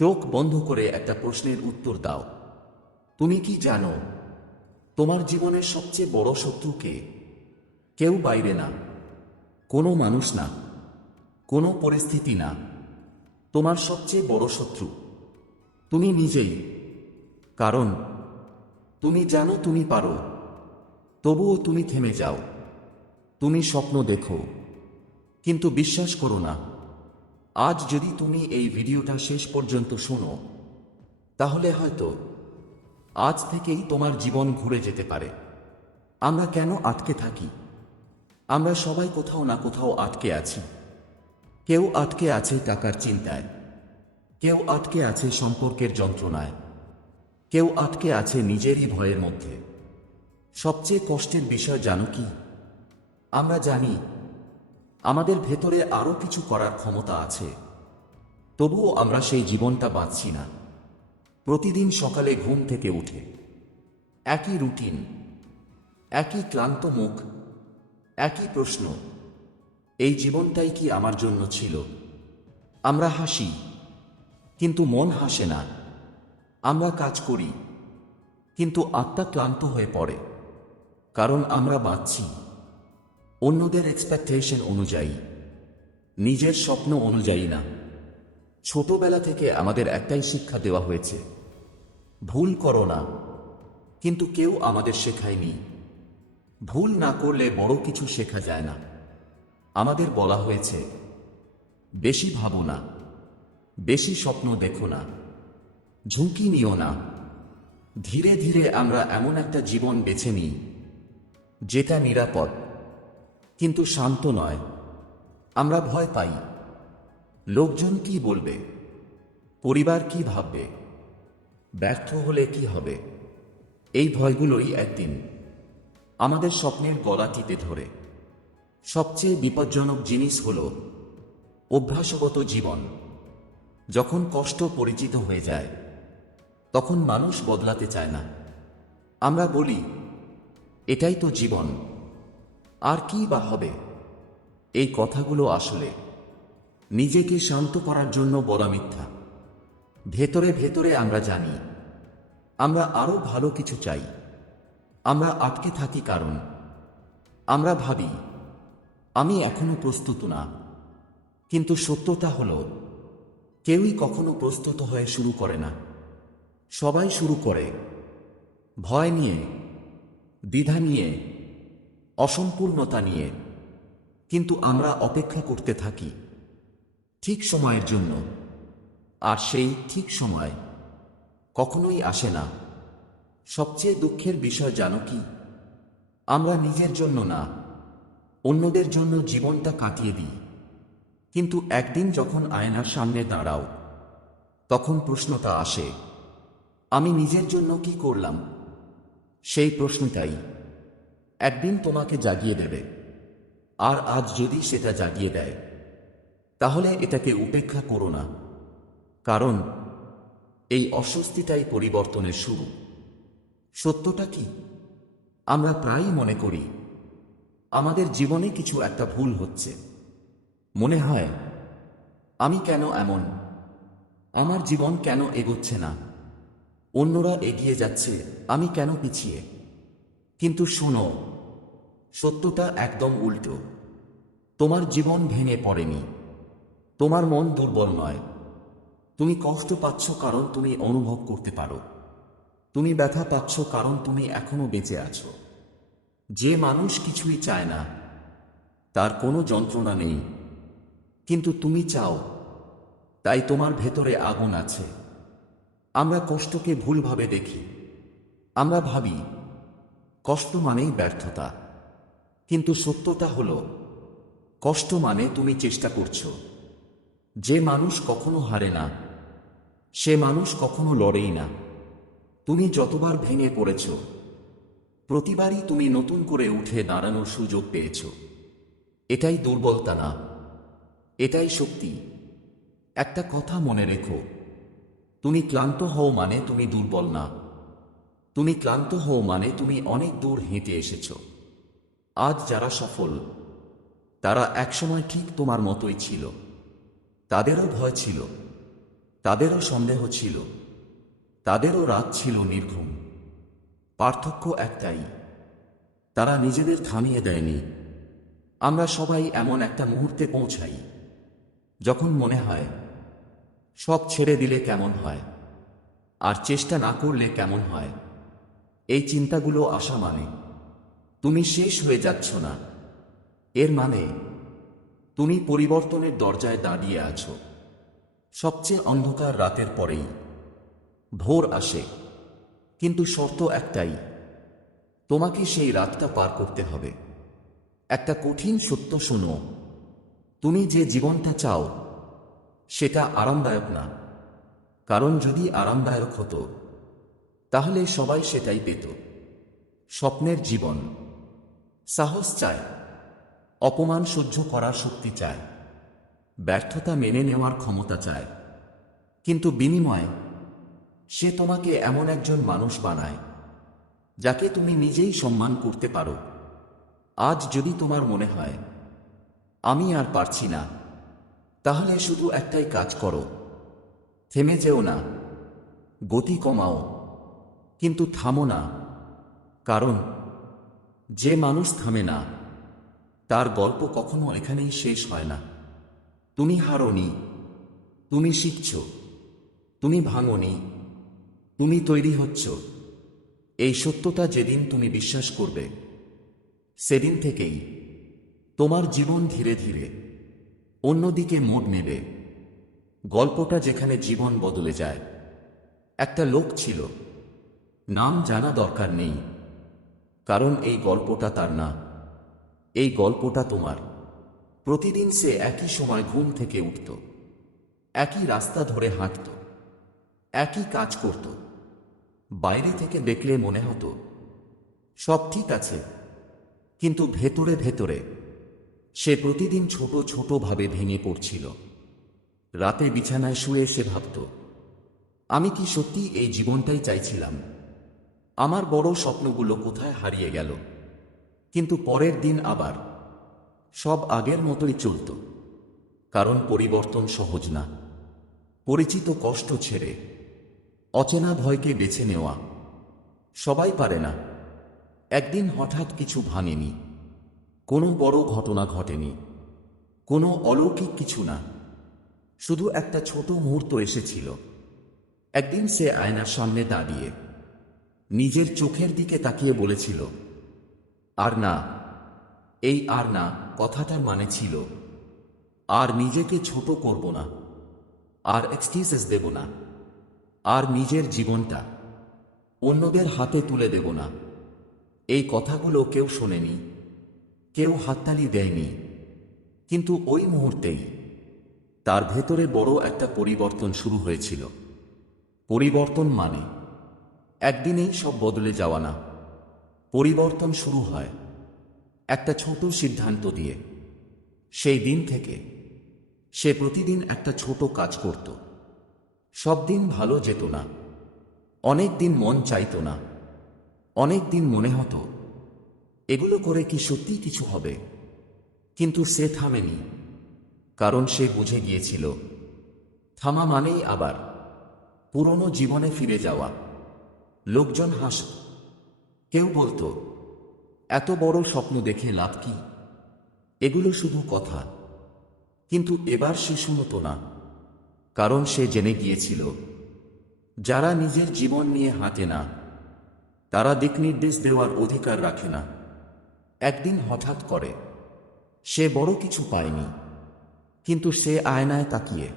চোখ বন্ধ করে একটা প্রশ্নের উত্তর দাও। তুমি কি জানো তোমার জীবনের সবচেয়ে বড় শত্রু কে? কেউ বাইরে না, কোনো মানুষ না, কোনো পরিস্থিতি না। তোমার সবচেয়ে বড় শত্রু তুমি নিজেই। কারণ তুমি জানো তুমি পারো, তবুও তুমি থেমে যাও। তুমি স্বপ্ন দেখো, কিন্তু বিশ্বাস করো না। আজ যদি তুমি এই ভিডিওটা শেষ পর্যন্ত শোনো, তাহলে হয়তো আজ থেকেই তোমার জীবন ঘুরে যেতে পারে। আমরা কেন আটকে থাকি? আমরা সবাই কোথাও না কোথাও আটকে আছি। কেউ আটকে আছে টাকার চিন্তায়, কেউ আটকে আছে সম্পর্কের যন্ত্রণায়, কেউ আটকে আছে নিজেরই ভয়ের মধ্যে। সবচেয়ে কষ্টের বিষয় জানো কি? আমরা জানি আমাদের ভেতরে আরো কিছু করার ক্ষমতা আছে, তবুও আমরা সেই জীবনটা বাঁচছি না। প্রতিদিন সকালে ঘুম থেকে উঠে একই রুটিন, একই ক্লান্ত মুখ, একই প্রশ্ন, এই জীবনটাই কি আমার জন্য ছিল? আমরা হাসি, কিন্তু মন হাসে না। আমরা কাজ করি, কিন্তু আত্মা ক্লান্ত হয়ে পড়ে। কারণ আমরা বাঁচছি অন্যদের এক্সপেকটেশন অনুযায়ী, নিজের স্বপ্ন অনুযায়ী না। ছোটবেলা থেকে আমাদের একটাই শিক্ষা দেওয়া হয়েছে, ভুল করো না। কিন্তু কেউ আমাদের শেখায়নি ভুল না করলে বড় কিছু শেখা যায় না। আমাদের বলা হয়েছে বেশি ভাবো না, বেশি স্বপ্ন দেখো না, ঝুঁকি নিও না। ধীরে ধীরে আমরা এমন একটা জীবন বেছে নিই যেটা নিরাপদ, কিন্তু শান্ত নয়। আমরা ভয় পাই লোকজন কি বলবে, পরিবার কি ভাববে, ব্যর্থ হলে কি হবে। এই ভয়গুলোই একদিন আমাদের স্বপ্নের গলা টিপে ধরে। সবচেয়ে বিপজ্জনক জিনিস হল অভ্যাসগত জীবন। যখন কষ্ট পরিচিত হয়ে যায়, তখন মানুষ বদলাতে চায় না। আমরা বলি এটাই তো জীবন, আর কি বা হবে। এই কথাগুলো আসলে নিজেকে শান্ত করার জন্য বলা মিথ্যা। ভেতরে ভেতরে আমরা জানি আমরা আরো ভালো কিছু চাই। আমরা আটকে থাকি কারণ আমরা ভাবি আমি এখনো প্রস্তুত না। কিন্তু সত্যতা হলো কেউই কখনো প্রস্তুত হয়ে শুরু করে না। সবাই শুরু করে ভয় নিয়ে, দ্বিধা নিয়ে, অসম্পূর্ণতা নিয়ে। কিন্তু আমরা অপেক্ষা করতে থাকি ঠিক সময়ের জন্য, আর সেই ঠিক সময় কখনোই আসে না। সবচেয়ে দুঃখের বিষয় জানো কি? আমরা নিজের জন্য না, অন্যদের জন্য জীবনটা কাটিয়ে দিই। কিন্তু একদিন যখন আয়নার সামনে দাঁড়াও, তখন প্রশ্নটা আসে, আমি নিজের জন্য কি করলাম? সেই প্রশ্নটাই একদিন তোমাকে জাগিয়ে দেবে। আর আজ যদি সেটা জাগিয়ে দেয়, তাহলে এটাকে উপেক্ষা করো না। কারণ এই অস্বস্তিটাই পরিবর্তনের শুরু। সত্যটা কি? আমরা প্রায়ই মনে করি আমাদের জীবনে কিছু একটা ভুল হচ্ছে। মনে হয় আমি কেন এমন, আমার জীবন কেন এগোচ্ছে না, অন্যরা এগিয়ে যাচ্ছে, আমি কেন পিছিয়ে। কিন্তু শোনো, সত্যটা একদম উল্টো। তোমার জীবন ভেঙে পড়েনি, তোমার মন দুর্বল নয়। তুমি কষ্ট পাচ্ছ কারণ তুমি অনুভব করতে পারো। তুমি ব্যথা পাচ্ছ কারণ তুমি এখনো বেঁচে আছো। যে মানুষ কিছুই চায় না, তার কোনো যন্ত্রণা নেই। কিন্তু তুমি চাও, তাই তোমার ভেতরে আগুন আছে। আমরা কষ্টকে ভুলভাবে দেখি। আমরা ভাবি কষ্ট মানেই ব্যর্থতা। কিন্তু সত্যতা হলো কষ্ট মানে তুমি চেষ্টা করছো। যে মানুষ কখনো হারে না, সে মানুষ কখনো লড়েই না। তুমি যতবার ভেঙে পড়েছ, প্রতিবারই তুমি নতুন করে উঠে দাঁড়ানোর সুযোগ পেয়েছ। এটাই দুর্বলতা না, এটাই শক্তি। একটা কথা মনে রেখো, তুমি ক্লান্ত হও মানে তুমি দুর্বল না। তুমি ক্লান্ত হও মানে তুমি অনেক দূর হেঁটে এসেছ। আজ যারা সফল, তারা একসময় ঠিক তোমার মতোই ছিল। তাদেরও ভয় ছিল, তাদেরও সন্দেহ ছিল, তাদেরও রাত ছিল নির্ঘুম। পার্থক্য একটাই, তারা নিজেদের থামিয়ে দেয়নি। আমরা সবাই এমন একটা মুহূর্তে পৌঁছাই যখন মনে হয় সব ছেড়ে দিলে কেমন হয়, আর চেষ্টা না করলে কেমন হয়। এই চিন্তাগুলো আসা মানে তুমি শেষ হয়ে যাচ্ছ না, এর মানে তুমি পরিবর্তনের দরজায় দাঁড়িয়ে আছো। সবচেয়ে অন্ধকার রাতের পরেই ভোর আসে, কিন্তু শর্ত একটাই, তোমাকে সেই রাতটা পার করতে হবে। একটা কঠিন সত্য শোনো, তুমি যে জীবনটা চাও সেটা আরামদায়ক না। কারণ যদি আরামদায়ক হতো তাহলে সবাই সেটাই পেত। স্বপ্নের জীবন সাহস চায়, অপমান সহ্য করার শক্তি চায়, ব্যর্থতা মেনে নেওয়ার ক্ষমতা চায়। কিন্তু বিনিময়ে সে তোমাকে এমন একজন মানুষ বানায় যাকে তুমি নিজেই সম্মান করতে পারো। আজ যদি তোমার মনে হয় আমি আর পারছি না, তাহলে শুধু একটাই কাজ করো, থেমে যেও না, গতি কমাও, কিন্তু থামো না। কারণ যে মানুষ থামে না তার গল্প কখনো এখানেই শেষ হয় না। তুমি হারোনি, তুমি শিখছ, তুমি ভাঙোনি, তুমি তৈরি হচ্ছ। এই সত্যটা যেদিন তুমি বিশ্বাস করবে সেদিন থেকেই তোমার জীবন ধীরে ধীরে অন্যদিকে মোড় নেবে। গল্পটা যেখানে জীবন বদলে যায়। একটা লোক ছিল, নাম জানা দরকার নেই, কারণ এই গল্পটা তার না, এই গল্পটা তোমার। প্রতিদিন সে একই সময় ঘুম থেকে উঠত, একই রাস্তা ধরে হাঁটত, একই কাজ করত। বাইরে থেকে দেখলে মনে হতো সব ঠিক আছে, কিন্তু ভেতরে ভেতরে সে প্রতিদিন ছোট ছোট ভাবে ভেঙে পড়ছিল। রাতে বিছানায় শুয়ে সে ভাবত, আমি কি সত্যি এই জীবনটাই চাইছিলাম? আমার বড় স্বপ্নগুলো কোথায় হারিয়ে গেল? কিন্তু পরের দিন আবার সব আগের মতোই চলত। কারণ পরিবর্তন সহজ না। পরিচিত কষ্ট ছেড়ে অচেনা ভয়কে বেছে নেওয়া সবাই পারে না। একদিন হঠাৎ কিছু ভাঙেনি, কোনো বড় ঘটনা ঘটেনি, কোনো অলৌকিক কিছু না, শুধু একটা ছোট মুহূর্ত এসেছিল। একদিন সে আয়নার সামনে দাঁড়িয়ে নিজের চোখের দিকে তাকিয়ে বলেছিল, আর না। এই আর না কথাটার মানে ছিল, আর নিজেকে ছোট করব না, আর এক্সকিউজেস দেব না, আর নিজের জীবনটা অন্যদের হাতে তুলে দেব না। এই কথাগুলো কেউ শোনেনি, কেউ হাততালি দেয়নি, কিন্তু ওই মুহূর্তেই তার ভেতরে বড় একটা পরিবর্তন শুরু হয়েছিল। পরিবর্তন মানে একদিনেই সব বদলে যাওয়া না। পরিবর্তন শুরু হয় একটা ছোট সিদ্ধান্ত দিয়ে। সেই দিন থেকে সে প্রতিদিন একটা ছোট কাজ করত। সব দিন ভালো যেত না, অনেক দিন মন চাইত না, অনেক দিন মনে হতো এগুলো করে কি সত্যি কিছু হবে। কিন্তু সে থামেনি, কারণ সে বুঝে গিয়েছিল থামা মানেই আবার পুরনো জীবনে ফিরে যাওয়া। লোকজন হাসত, কেউ বলতো এত বড় স্বপ্ন দেখে লাভ কি, এগুলো শুধু কথা। কিন্তু এবার সে শুনত না, কারণ সে জেনে গিয়েছিল যারা নিজের জীবন নিয়ে হাঁটে না তারা দিকনির্দেশ দেওয়ার অধিকার রাখে না। একদিন হঠাৎ করে সে বড় কিছু পায়নি, কিন্তু সে আয়নায় তাকিয়ে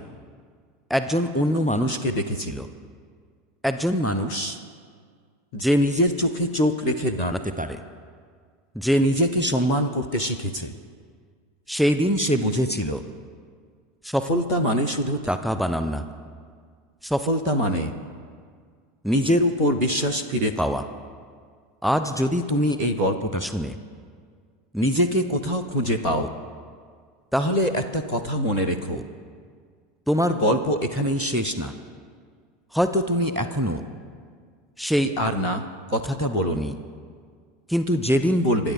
একজন অন্য মানুষকে দেখেছিল। একজন মানুষ যে নিজের চোখে চোখ রেখে দাঁড়াতে পারে, যে নিজেকে সম্মান করতে শিখেছে। সেই দিন সে বুঝেছিল সফলতা মানে শুধু টাকা বানাম না, সফলতা মানে নিজের উপর বিশ্বাস ফিরে পাওয়া। আজ যদি তুমি এই গল্পটা শুনে নিজেকে কোথাও খুঁজে পাও, তাহলে একটা কথা মনে রেখো, তোমার গল্প এখানেই শেষ না। হয়তো তুমি এখনো সেই আর না কথাটা বলনি, কিন্তু যেদিন বলবে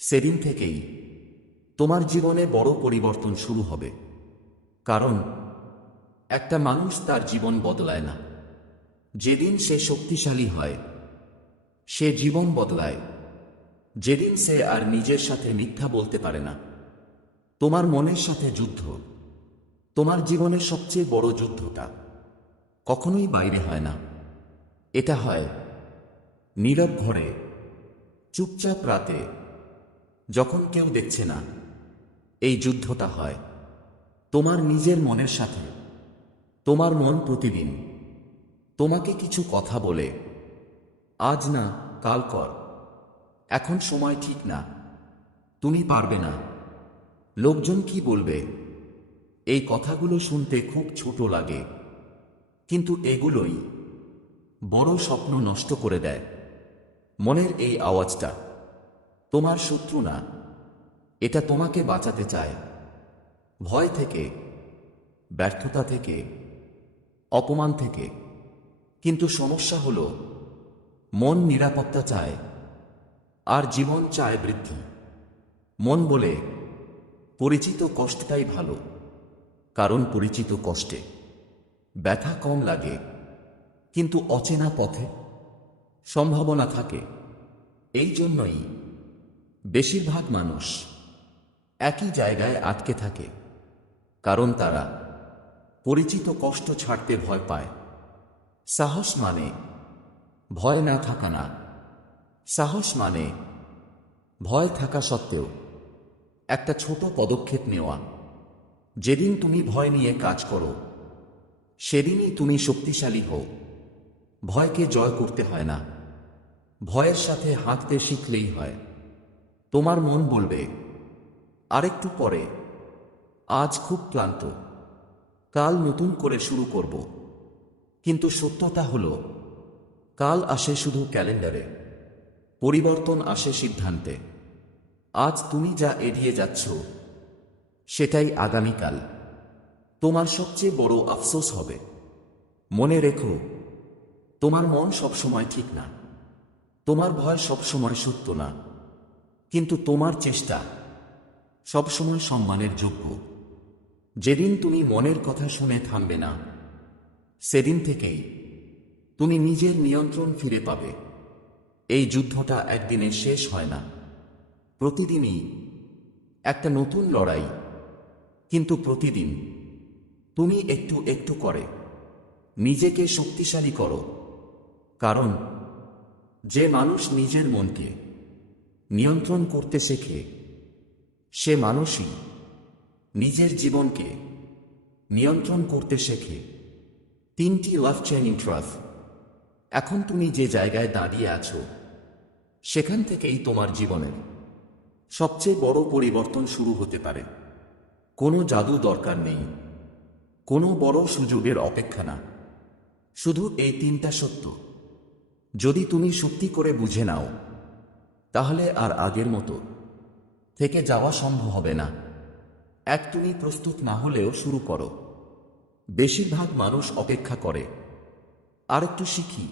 সেদিন থেকেই তোমার জীবনে বড় পরিবর্তন শুরু হবে। কারণ একটা মানুষ তার জীবন বদলায় না। যেদিন সে শক্তিশালী হয়, সে জীবন বদলায়। যেদিন সে আর নিজের সাথে মিথ্যা বলতে পারে না। তোমার মনের সাথে যুদ্ধ, তোমার জীবনের সবচেয়ে বড় যুদ্ধটা কখনোই বাইরে হয় না। এটা হয় নীরব ঘরে, চুপচাপ রাতে, যখন কেউ দেখছে না। এই যুদ্ধটা হয় তোমার নিজের মনের সাথে। তোমার মন প্রতিদিন তোমাকে কিছু কথা বলে, আজ না, কাল কর, এখন সময় ঠিক না, তুমি পারবে না, লোকজন কি বলবে। এই কথাগুলো শুনতে খুব ছোট লাগে, কিন্তু এগুলোই বড় স্বপ্ন নষ্ট করে দেয়। মনের এই আওয়াজটা তোমার শত্রু না, এটা তোমাকে বাঁচাতে চায় ভয় থেকে, ব্যর্থতা থেকে, অপমান থেকে। কিন্তু সমস্যা হলো, মন নিরাপত্তা চায়, আর জীবন চায় বৃদ্ধি। মন বলে পরিচিত কষ্টটাই ভালো, কারণ পরিচিত কষ্টে ব্যথা কম লাগে, কিন্তু অচেনা পথে সম্ভাবনা থাকে। এই জন্যই বেশিরভাগ মানুষ একই জায়গায় আটকে থাকে, কারণ তারা পরিচিত কষ্ট ছাড়তে ভয় পায়। সাহস মানে ভয় না থাকা না, সাহস মানে ভয় থাকা সত্ত্বেও একটা ছোট পদক্ষেপ নেওয়া। যেদিন তুমি ভয় নিয়ে কাজ করো, সেদিনই তুমি শক্তিশালী হও। ভয়কে জয় করতে হয় না, ভয়ের সাথে হাঁটতে শিখলেই হয়। তোমার মন বলবে, আরেকটু পরে, আজ খুব ক্লান্ত, কাল নতুন করে শুরু করব। কিন্তু সত্যতা হলো, কাল আসে শুধু ক্যালেন্ডারে, পরিবর্তন আসে সিদ্ধান্তে। আজ তুমি যা এড়িয়ে যাচ্ছ, সেটাই আগামীকাল তোমার সবচেয়ে বড় আফসোস হবে। মনে রেখো, তোমার মন সবসময় ঠিক না, তোমার ভয় সবসময় সত্য না, কিন্তু তোমার চেষ্টা সবসময় সম্মানের যোগ্য। যেদিন তুমি মনের কথা শুনে থামবে না, সেদিন থেকেই তুমি নিজের নিয়ন্ত্রণ ফিরে পাবে। এই যুদ্ধটা একদিনে শেষ হয় না, প্রতিদিনই একটা নতুন লড়াই। কিন্তু প্রতিদিন তুমি একটু একটু করে নিজেকে শক্তিশালী করো। কারণ যে মানুষ নিজের মনকে নিয়ন্ত্রণ করতে শেখে, সে মানুষই নিজের জীবনকে নিয়ন্ত্রণ করতে শেখে। 3টি লাইফ চেঞ্জিং ট্রাস্ট। এখন তুমি যে জায়গায় দাঁড়িয়ে আছো, সেখান থেকেই তোমার জীবনের সবচেয়ে বড় পরিবর্তন শুরু হতে পারে। কোনো জাদু দরকার নেই, কোনো বড় সুযোগের অপেক্ষা না, শুধু এই 3টা সত্য যদি তুমি সত্যি করে বুঝে নাও, তাহলে আর আগের মতো থেকে যাওয়া সম্ভব হবে না। এক, তুমি প্রস্তুত না হলেও শুরু করো। বেশিরভাগ মানুষ অপেক্ষা করে, আরেকটু শিখি,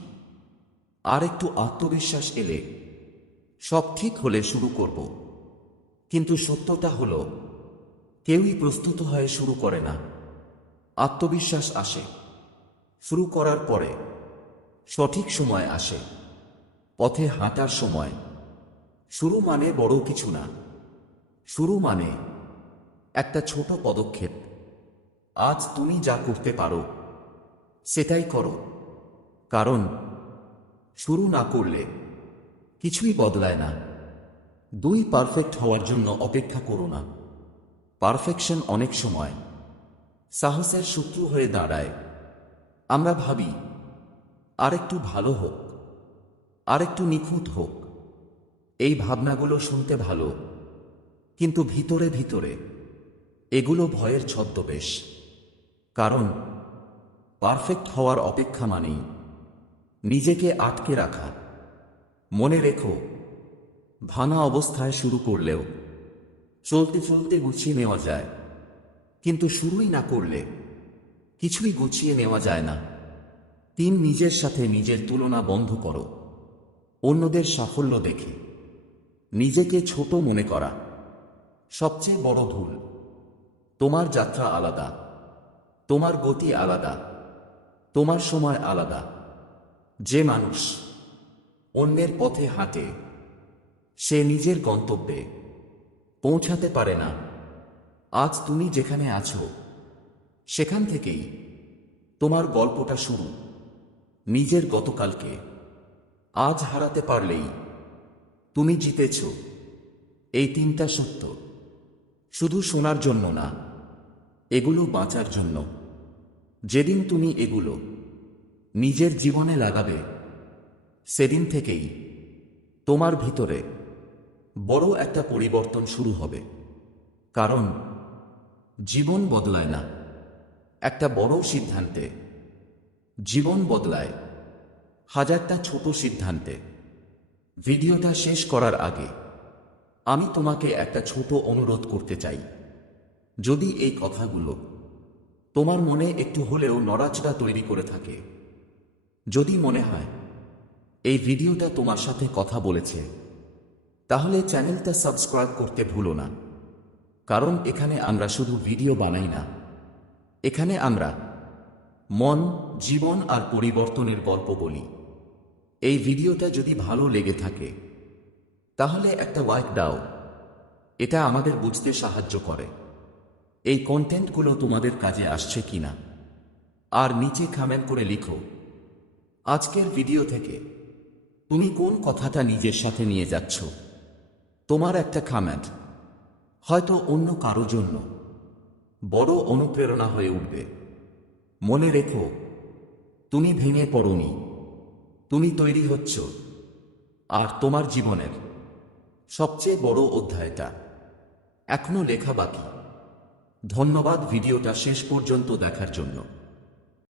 আরেকটু আত্মবিশ্বাস এলে, সব ঠিক হলে শুরু করব। কিন্তু সত্যটা হলো, কেউই প্রস্তুত হয়ে শুরু করে না। আত্মবিশ্বাস আসে শুরু করার পরে, সঠিক সময় আসে পথে হাঁটার সময়। শুরু মানে বড় কিছু না, শুরু মানে একটা ছোট পদক্ষেপ। আজ তুমি যা করতে পারো সেটাই করো, কারণ শুরু না করলে কিছুই বদলায় না। 2, পারফেক্ট হওয়ার জন্য অপেক্ষা করো না। পারফেকশন অনেক সময় সাহসের শত্রু হয়ে দাঁড়ায়। আমরা ভাবি, আরেকটু ভালো হোক, আরেকটু নিখুঁত হোক। এই ভাবনাগুলো শুনতে ভালো, কিন্তু ভিতরে ভিতরে এগুলো ভয়ের ছদ্মবেশ। কারণ পারফেক্ট হওয়ার অপেক্ষা মানেই নিজেকে আটকে রাখা। মনে রেখো, ভাঙা অবস্থায় শুরু করলেও চলতে চলতে গুছিয়ে নেওয়া যায়, কিন্তু শুরুই না করলে কিছুই গুছিয়ে নেওয়া যায় না। 3, নিজের সাথে নিজের তুলনা বন্ধ করো। অন্যদের সাফল্য দেখে নিজেকে ছোট মনে করা সবচেয়ে বড় ভুল। তোমার যাত্রা আলাদা, তোমার গতি আলাদা, তোমার সময় আলাদা। যে মানুষ অন্যের পথে হাঁটে সে নিজের গন্তব্যে পৌঁছাতে পারে না। আজ তুমি যেখানে আছো সেখান থেকেই তোমার গল্পটা শুরু। নিজের গতকালকে আজ হারাতে পারলেই তুমি জিতেছ। এই তিনটা সত্য শুধু শোনার জন্য না, এগুলো বাঁচার জন্য। যেদিন তুমি এগুলো নিজের জীবনে লাগাবে সেদিন থেকেই তোমার ভিতরে বড় একটা পরিবর্তন শুরু হবে। কারণ জীবন বদলায় না একটা বড় সিদ্ধান্তে, জীবন বদলায় হাজারটা ছোট সিদ্ধান্তে। ভিডিওটা শেষ করার আগে আমি তোমাকে একটা ছোট অনুরোধ করতে চাই। যদি এই কথাগুলো তোমার মনে একটু হলেও নড়াচড়া তৈরি করে থাকে, যদি মনে হয় এই ভিডিওটা তোমার সাথে কথা বলেছে, তাহলে চ্যানেলটা সাবস্ক্রাইব করতে ভুলো না। কারণ এখানে আমরা শুধু ভিডিও বানাই না, এখানে আমরা মন, জীবন আর পরিবর্তনের গল্প বলি। এই ভিডিওটা যদি ভালো লেগে থাকে তাহলে একটা লাইক দাও, এটা আমাদের বুঝতে সাহায্য করে এই কন্টেন্টগুলো তোমাদের কাজে আসছে কিনা। আর নিচে কমেন্ট করে লিখো আজকের ভিডিও থেকে তুমি কোন কথাটা নিজের সাথে নিয়ে যাচ্ছ। তোমার একটা কমেন্ট হয়তো অন্য কারো জন্য বড় অনুপ্রেরণা হয়ে উঠবে। মনে রেখো, তুমি ভেঙে পড়োনি, তুমি তৈরি হচ্ছ। আর তোমার জীবনের সবচেয়ে বড় অধ্যায়টা এখনো লেখা বাকি। ধন্যবাদ ভিডিওটা শেষ পর্যন্ত দেখার জন্য।